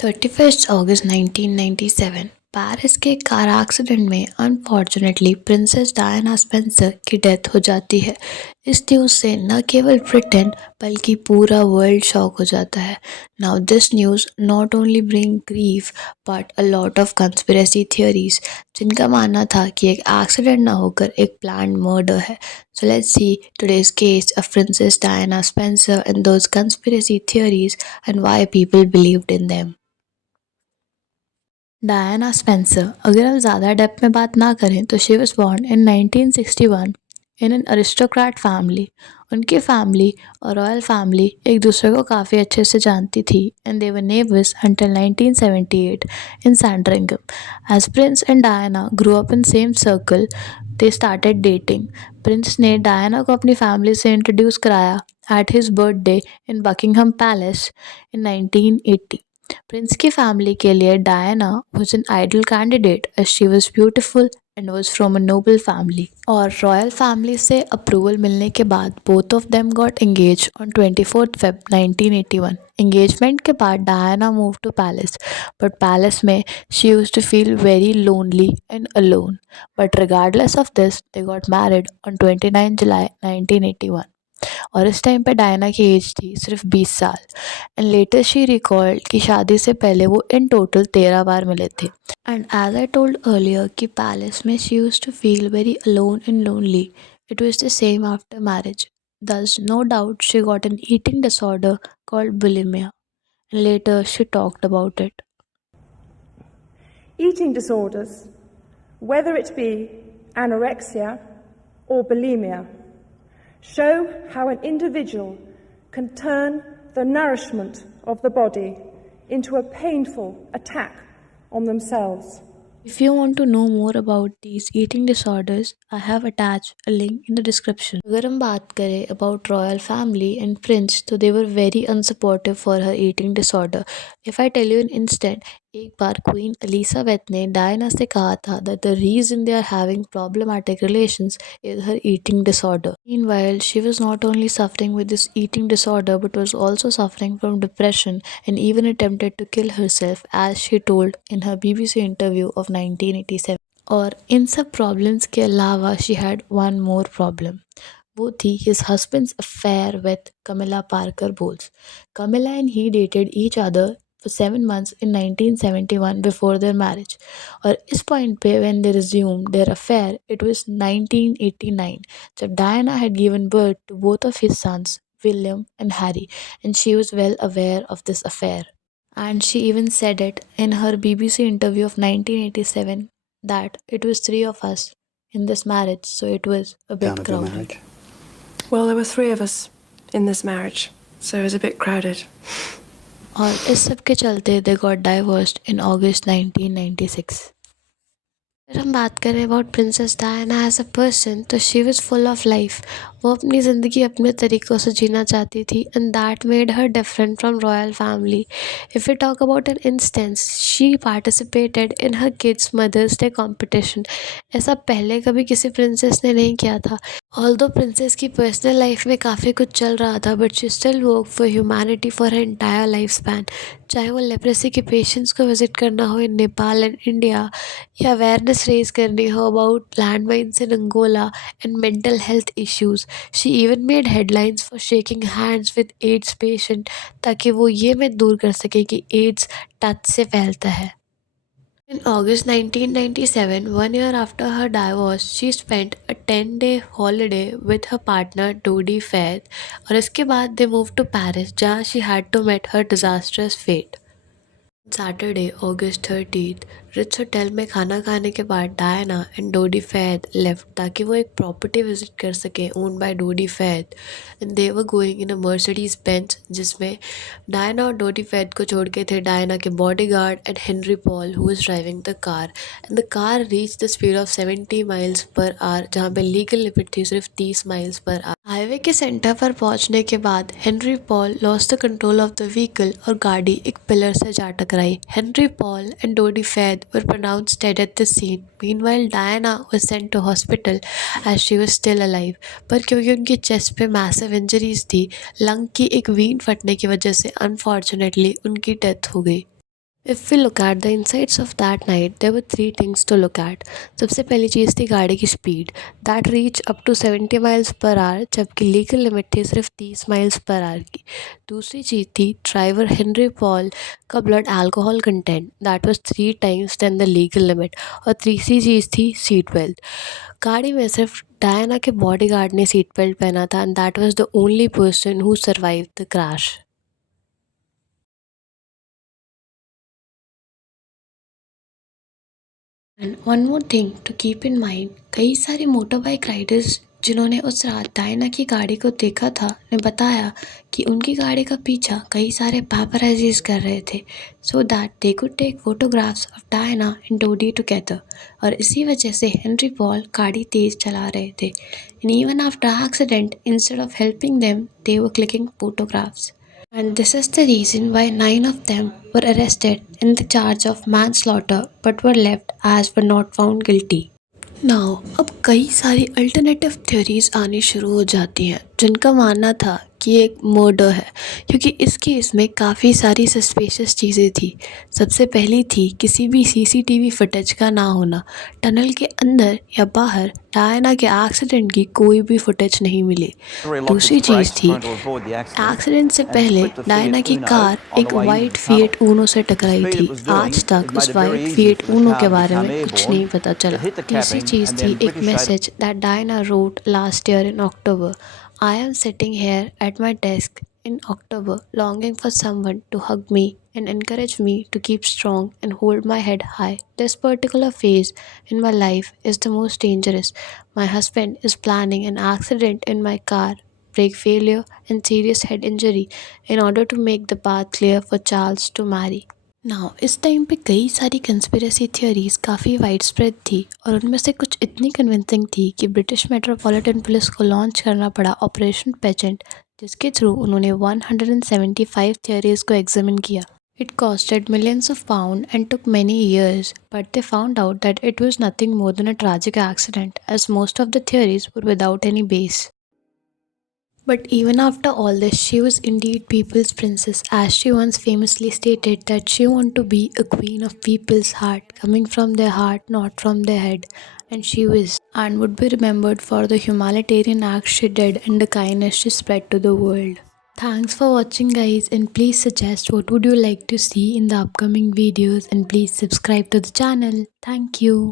31 अगस्त 1997 पेरिस के car accident में unfortunately princess Diana Spencer की डेथ हो जाती है। इस न्यूज़ से न केवल ब्रिटेन बल्कि पूरा वर्ल्ड शॉक हो जाता है। Now this news not only bring grief but a lot of conspiracy theories, जिनका मानना था कि एक एक्सीडेंट ना होकर एक प्लान्ड मर्डर है। So let's see today's case of Princess Diana Spencer and those conspiracy theories and why people believed in them. Diana Spencer, अगर हम ज़्यादा डेप्थ में बात ना करें तो she was born in 1961 in an aristocrat family. उनकी फैमिली और रॉयल फैमिली एक दूसरे को काफ़ी अच्छे से जानती थी and they were neighbours until 1978 in Sandringham. As prince and Diana grow up in same circle, they started dating. Prince ने डायना को अपनी फैमिली से इंट्रोड्यूस कराया at his birthday in Buckingham Palace in 1980। Prince की family के लिए Diana was an idol candidate as she was beautiful and was from a noble family. और royal family से अप्रूवल मिलने के बाद both of them got engage on 24 Feb 1981। Engagement के बाद Diana move to palace, but palace में she used to feel very lonely and alone. But regardless of this they got married on 29 July 1981। और इस टाइम पे डायना की एज थी सिर्फ 20 साल। एंड लेटर शी रिकॉर्ड कि शादी से पहले वो इन टोटल 13 बार मिले थे। And as I told earlier कि पैलेस में she used to feel very alone and lonely, it was the same after marriage. Thus, no doubt she got an eating disorder called bulimia, and later she talked about it. Eating disorders, whether it be anorexia or bulimia, show how an individual can turn the nourishment of the body into a painful attack on themselves. If you want to know more about these eating disorders, I have attached a link in the description. अगर हम बात करें about royal family and prince, तो they were very unsupportive for her eating disorder. If I tell you an instant, एक बार queen Elizabeth ने डायना से कहा था that the reason they are having problematic relations is her eating disorder. Meanwhile, she was not only suffering with this eating disorder but was also suffering from depression and even attempted to kill herself, as she told in her BBC interview of 1987. और इन सब प्रॉब्लम्स के अलावा she had one more problem. वो थी his husband's affair with Camilla Parker Bowles. Camilla and he dated each other for 7 months in 1971 before their marriage. और इस point पे when they resumed their affair, it was 1989 जब Diana had given birth to both of his sons, William and Harry, and she was well aware of this affair. And she even said it in her BBC interview of 1987 that it was 3 of us in this marriage, so it was a bit crowded. Well, there were 3 of us in this marriage, so it was a bit crowded. और इस सब के चलते they got divorced in August 1996. अगर हम बात करें about princess Diana as a person, तो she was full of life. वो अपनी ज़िंदगी अपने तरीक़ों से जीना चाहती थी and that made her different from royal family. If you talk about an instance, she participated in her kids mothers day competition. ऐसा पहले कभी किसी प्रिंसेस ने नहीं किया था। ऑल्दो प्रिंसेस की पर्सनल लाइफ में काफ़ी कुछ चल रहा था, but she still work for humanity for her entire life span. चाहे वो लेप्रेसी के पेशेंट्स को विजिट करना हो इन नेपाल एंड इंडिया, या अवेयरनेस रेज करनी हो about land mines in Angola and mental health issues. She even made headlines for shaking hands with AIDS patient, ताकि वो ये मिथ दूर कर सके कि एड्स टच से फैलता है। In August 1997, 1 year after her divorce, she spent a 10-day holiday with her partner Dodie Faith, और इसके बाद they moved to Paris, जहाँ she had to meet her disastrous fate. Saturday August 30 Ritz hotel में खाना खाने के बाद Diana and Dodi Fayed left, ताकि वो एक प्रॉपर्टी विजिट कर सके owned by Dodi Fayed. And they were going in a Mercedes Benz, जिसमें डायना और डोडी फैद को छोड़ के थे डायना के bodyguard and Henri Paul who was driving the car. And the car reach the speed of 70 miles per hour, जहाँ पे legal limit थी सिर्फ 30 माइल्स पर आवर। हाईवे के सेंटर पर पहुंचने के बाद Henri Paul lost the control of the vehicle और गाड़ी एक पिलर से जा टकराई। Henri Paul and Dodi Fayed were pronounced dead at the scene. Meanwhile, Diana was sent to hospital as she was still alive. पर क्योंकि उनकी चेस्ट पे मैसिव इंजरीज थी, लंग की एक वीन फटने की वजह से अनफॉर्चुनेटली उनकी डेथ हो गई। If we look at the insights of that night, there were three things to look at. सबसे पहली चीज़ थी गाड़ी की speed that reach up to 70 miles per hour, जबकि लीगल लिमिट थी सिर्फ 30 माइल्स पर आवर की। दूसरी चीज़ थी ड्राइवर हेनरी पॉल का blood alcohol content that was 3 times than the legal limit. और तीसरी चीज़ थी सीट बेल्ट। गाड़ी में सिर्फ डायना के बॉडीगार्ड ने सीट बेल्ट पहना था and that was the only person who survived the crash. And one more thing to keep in mind, कई सारे मोटर बाइक राइडर्स जिन्होंने उस रात डायना की गाड़ी को देखा था ने बताया कि उनकी गाड़ी का पीछा कई सारे पैपराइजीज कर रहे थे so that they could take photographs of Diana and Dodi together. और इसी वजह से हेनरी पॉल गाड़ी तेज चला रहे थे and even after accident instead of helping them they were clicking photographs. And this is the reason why 9 of them were arrested in the charge of manslaughter but were left as were not found guilty. Now अब कई सारी alternative theories आनी शुरू हो जाती हैं जिनका मानना था कि ये एक मर्डर है, क्योंकि इस केस में काफ़ी सारी सस्पिशियस चीज़ें थी। सबसे पहली थी किसी भी सीसीटीवी फुटेज का ना होना। टनल के अंदर या बाहर डायना के एक्सीडेंट की कोई भी फुटेज नहीं मिली। दूसरी चीज़ थी एक्सीडेंट से पहले डायना की कार एक वाइट फिएट ऊनो से टकराई थी। आज तक उस वाइट फिएट ऊनो के बारे में कुछ नहीं पता चला। तीसरी चीज़ थी एक message that Diana wrote last year in October. I am sitting here at my desk in October, longing for someone to hug me and encourage me to keep strong and hold my head high. This particular phase in my life is the most dangerous. My husband is planning an accident in my car, brake failure, and serious head injury in order to make the path clear for Charles to marry. Now इस टाइम पे कई सारी conspiracy theories काफ़ी wide spread थी और उनमें से कुछ इतनी कन्विंसिंग थी कि ब्रिटिश मेट्रोपॉलिटन पुलिस को लॉन्च करना पड़ा ऑपरेशन पेजेंट, जिसके थ्रू उन्होंने 175 थियोरीज को एग्जामिन किया। It costed millions of pound and took many years, but they found out that it was nothing more than a tragic accident as most of the theories were without any base. But even after all this, she was indeed people's princess, as she once famously stated that she wanted to be a queen of people's heart, coming from their heart, not from their head. And she was, and would be remembered for the humanitarian acts she did and the kindness she spread to the world. Thanks for watching, guys, and please suggest what would you like to see in the upcoming videos, and please subscribe to the channel. Thank you.